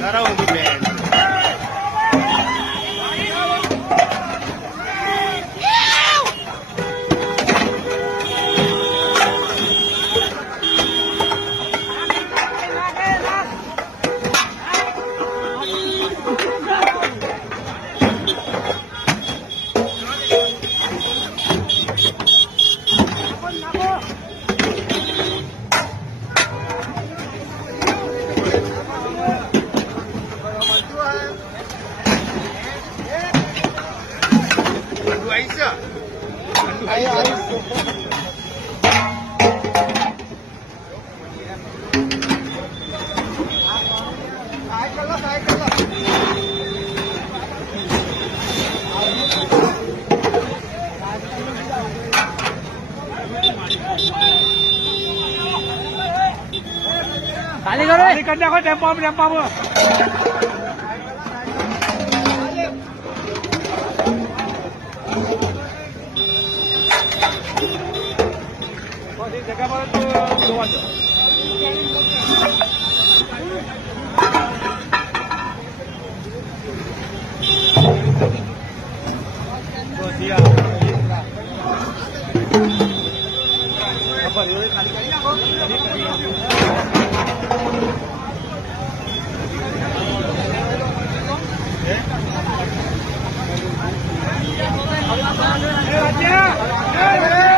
Cara ubi ben. Aisyah. Kali kerja kau tempo. जगह पर तो गोवा जाओ दिया खबर ये खाली करी ना को ए